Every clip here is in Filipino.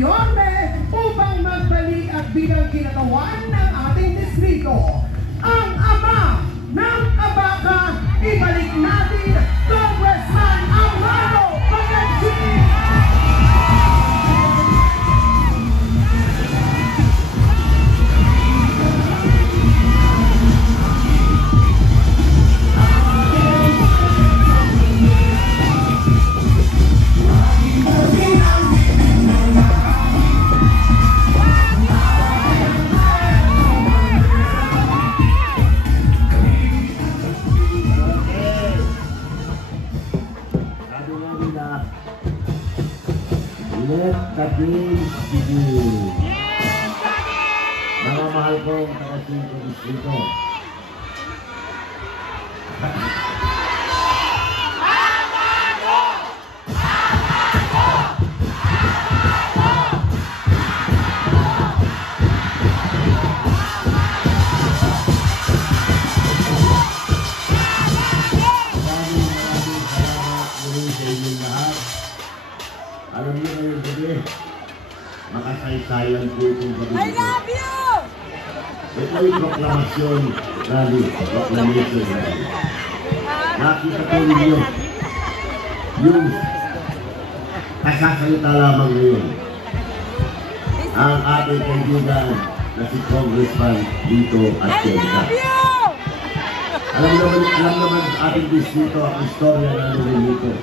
Yorme upang magbalik at bilang kinatawan ng ating distrito. Ang ama ng Abaca, ibalik natin Congressman Amado Pagkasin! Let the games begin. Mga mahal kong taga-singko distrito. Maraming salamat muli sa inyong lahat. Alam niyo ngayong gabi, makasaysayan po itong gabi. I love you! Ito ay proklamasyon rally, proclamation rally. Nakita po ninyo yung kasasalita lamang ngayon. Ang ating kaibigan na si Congressman Lito Atienza. Alam naman ating distrito ang istorya na nililito.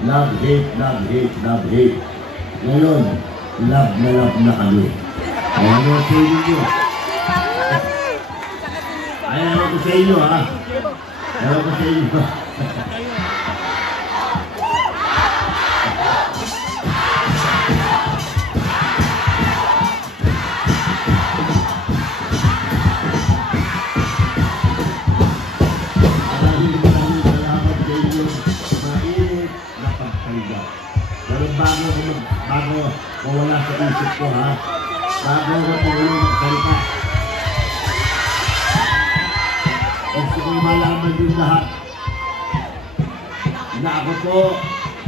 Love, hate, love, hate, love, hate. Ngayon, love na kami. Ayan mo sa inyo. Ayan mo sa inyo, ha? Ayan mo sa inyo. Bago mawala sa isip ko, ha? Bago matulong magsalita. Gusto kong malaman din lahat na ako po,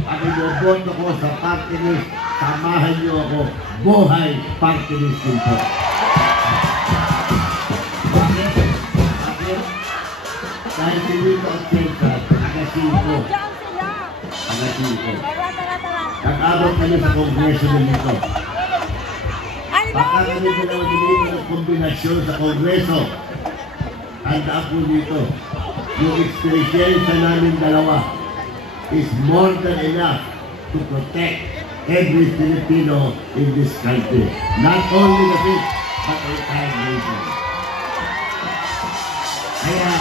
ang inoboto ko sa party list, samahan niyo ako, buhay party list din po. Bakit? Bakit? Dahil si Lito Atienza, taga-singko. Taga-singko. Nag-abot kami sa kongreso nito. Baka kami ginawa ng kombinasyon sa kongreso. Tandaan po dito, yung experience namin dalawa is more than enough to protect every Filipino in this country. Not only the fish, but the entire nation. Kaya,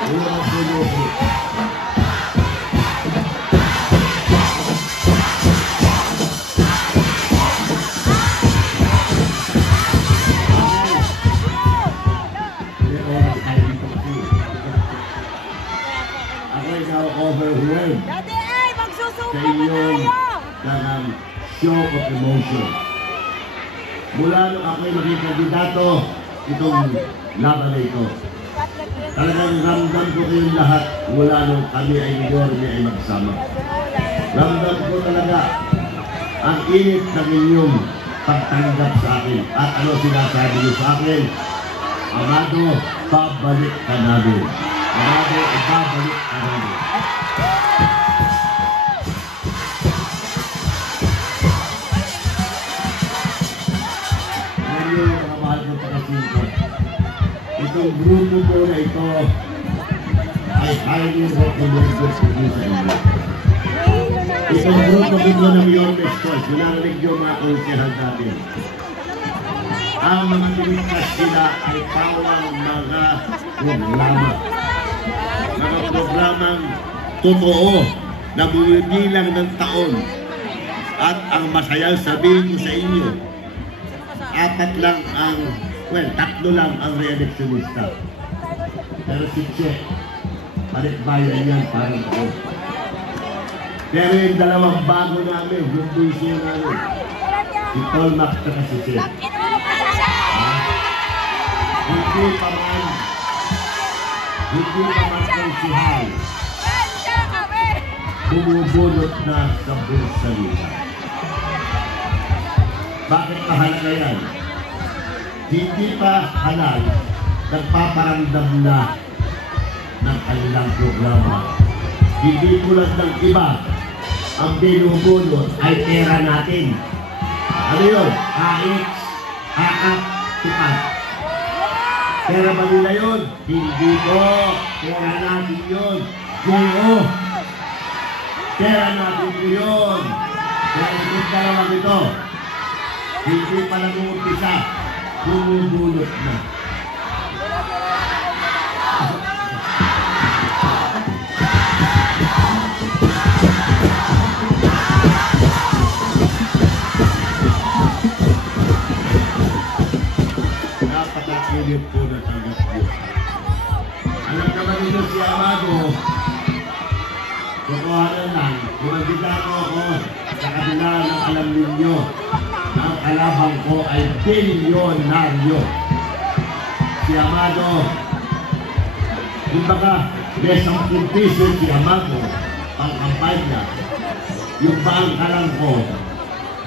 wala po nito. Overwhelmed sa inyong show of emotion. Mula nung ako'y maging kandidato, itong laban na ito. Talagang ramdam ko kayong lahat mula nung kami ay Yorme ay magsama. Ramdam ko talaga ang init ng inyong pagtanggap sa akin. At ano sinasabi niyo sa akin? Amado, babalik ka namin. Amado, babalik ka namin. Itong grupo ko na ito ay highly recommended ko sa inyo. Itong grupo ko ng Yorme's Choice, pinarinig yung mga konsehan natin. Ang mga tumikas sila ay pawang mga programa. Mga programang totoo na bumibilang ng taon. At ang masayang sabihin ko sa inyo, tatlo lang ang re-electionista. Pero si Che, palit-bayan yan parang ako. Pero yung dalawang bago namin, yung bunso namin, si Tolmac at si Che. Hindi pa man ng sihal, bumubulot na sa bulsa nila. Bakit mahalaga yan? Hindi pa halal, nagpaparamdam na ng kanilang programa. Hindi tulad ng iba, ang binubunot ay pera natin. Ano yun? AX, AAP, tupat. Pera ba nila yun? Hindi po. Pera natin yun. GO. Pera natin po yun. Kaya ikot ka naman ito. Hindi pa nag-uumpisa. Bumubunot na. Napakakilit po na tanggap po. Alam naman nito si Amado, kukuhanan lang, kumagitano ako sa kabila ng alam ninyo na ang kalabang ko ay bilyonaryo. Si Amado, kumbaga, may 10 piso si Amado ang kampanya. Yung bangkalan ko,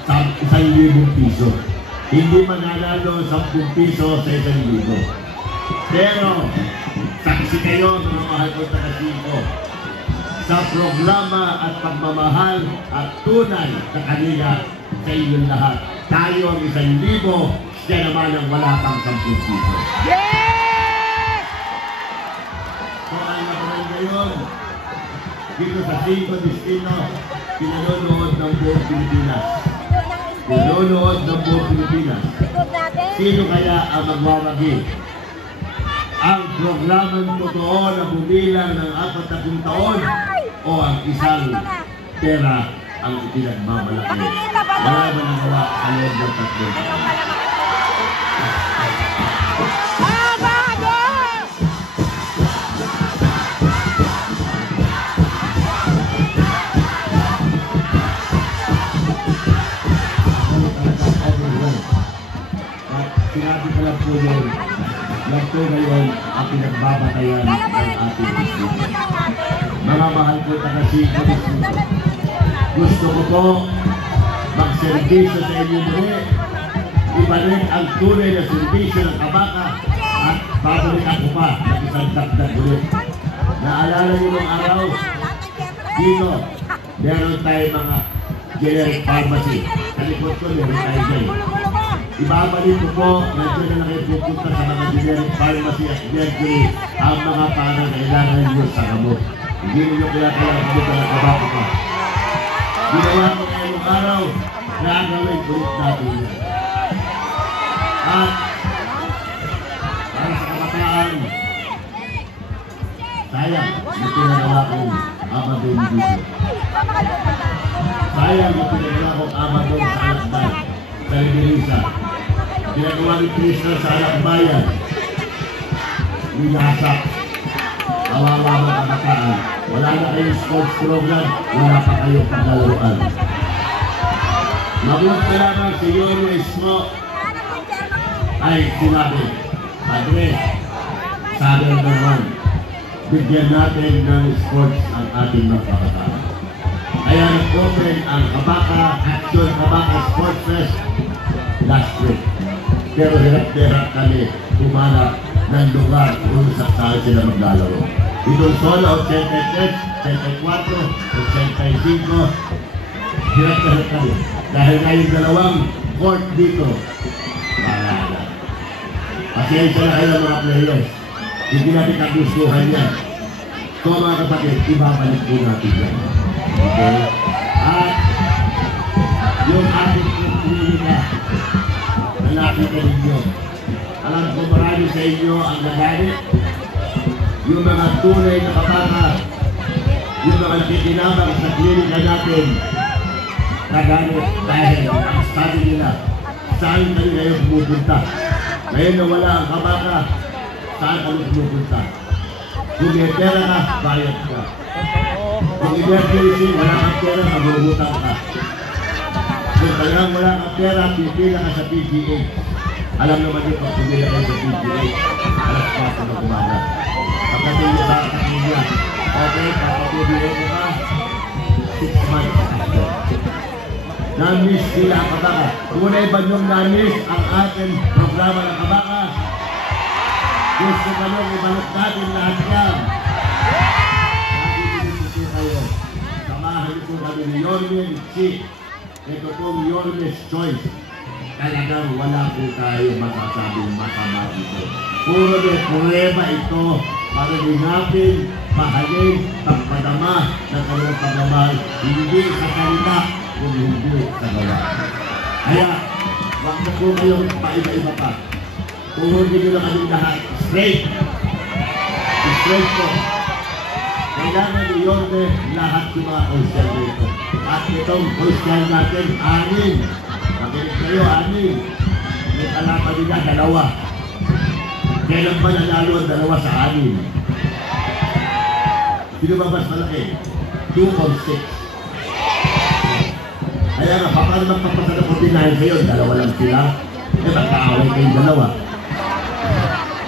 1,000 piso. Hindi mananalo 10 piso sa 1,000. Pero, saksi kayo mga mahal ko taga-siko sa programa at pagmamahal at tunay sa kanila sa inyong lahat. Tayo ang 1,000, siya naman ang wala pang 10 piso. Yes! So, ang naman ngayon, dito sa 5 destino, pinanonood ng buong Pilipinas. Pinanonood ng buong Pilipinas. Sino kaya ang magwawagi? Ang programang totoo na bumilang ng 40 taon o ang isang pera ang pinagmamalaki? Wala ba nagawa sa loob ng 3 taon? Sinabi ko lang po yun, lang po ngayon ang pinagbabatayan ng ating isip. Mga mahal ko taga-siko, gusto ko po mag-servisyo sa inyo muli. Ibalik ang tunay na servisyo ng kabaka at babalik ako pa ng isang dagdag ulit. Naalala niyo ng araw, dito, meron tayo mga generic pharmacy. Sa likod ko, meron tayo dyan. Ibabalik ko po, nandiyan na nakipupunta sa mga generic pharmacy at mercury ang mga pangangailangan nyo sa gamot. Hindi nyo kailangan gamot na nagkabako pa. Ginawa ko ngayong araw, gagawin ulit natin yan. At para sa kabataan, sayang, yung pinagawa kong Amazon dito. Sayang yung pinagawa kong Amazon sa Alakbay, sa Liberisa. Pinagawa ni Krishna sa Alakbayan, ninasak, kawawa mga kabataan. Wala na kayong sports program, wala pa kayong paglaruan. Mabuti ka lamang si Yoro Ismo ay sinabi, Padre, sabi naman, bigyan natin ng sports ang ating mga kabataan. Kaya nag-open ang Kabaka Action Kabaka Sports Fest last week. Pero hirap-hirap kami humanap ng lugar kung saan sila maglalaro. Itong solo, 83, 84, 85, hirap-hirap kami. Dahil ngayong dalawang court dito, marala. Pasensya na kayo mga players. Hindi natin kagustuhan yan. So mga kapatid, ibabalik po natin yan. Okay? At yung ating pumili na nakita ninyo. Alam ko marami sa inyo ang nagalit. Yung mga tunay na kabaka, yung mga titinabang sa klinika natin, nagalit dahil ang sabi nila, saan kayo ngayon pumupunta? Ngayon na wala ang kabaka, saan kayo pumupunta? Kung may pera ka, bayad ka. Kung emergency, wala kang pera, magugutang ka. Kung kailangan wala kang pera, pipila ka sa PGA. Alam naman yung pag pumila kayo sa PGA, alas 4 na umaga. Pagdating niya sa kanila, okay, papapibigay mo ka, 6 months after. Na-miss sila ang kabaka. Tunay ba niyong na-miss ang ating programa ng kabaka? Gusto ka nung ibalik natin lahat yan. Nakikita kayo. Samahan niyo po kami ni Yorme Chi. Ito pong Yorme's Choice. Talagang wala po tayo masasabing masama dito. Puro de prueba ito para din natin mahalin ang padama ng kanyang pagmamahal. Hindi sa salita, kung hindi sa gawa. Kaya, wag na po kayong paiba-iba pa. Tuhundin nyo na kaming lahat. Straight. Straight po. Kailangan ni Yorme lahat yung mga consel dito. At itong consel natin, 6. Makinig kayo, 6. May kalaban nila, 2. Kailan ba nanalo ang 2 sa 6? Sino ba mas malaki? 2 or 6? Kaya nga, paano magpapasa ng 49 kayo? 2 lang sila. Eh, magkaaway kayong 2.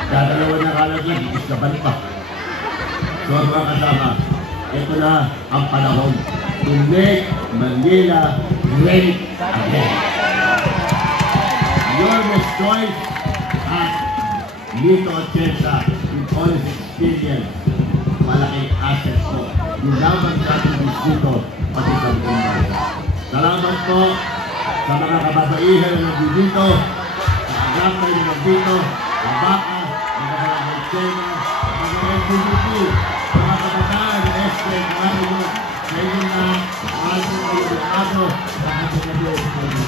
Kaya 2 na kalag lang, islaban pa. So, mga kasama, ito na ang panahon to make Manila great again. Yorme's Choice at Lito Atienza with all his experience, malaking asset po. Nilaban sa ating distrito, pati sa buong bansa. Salamat po sa mga kababaihan na nandito, sa agapay na nandito, sa baka, mga barangay chairman, mga LGBT, mga kabataan, SK, maraming sa inyo na, maraming kayo na ako, sa ating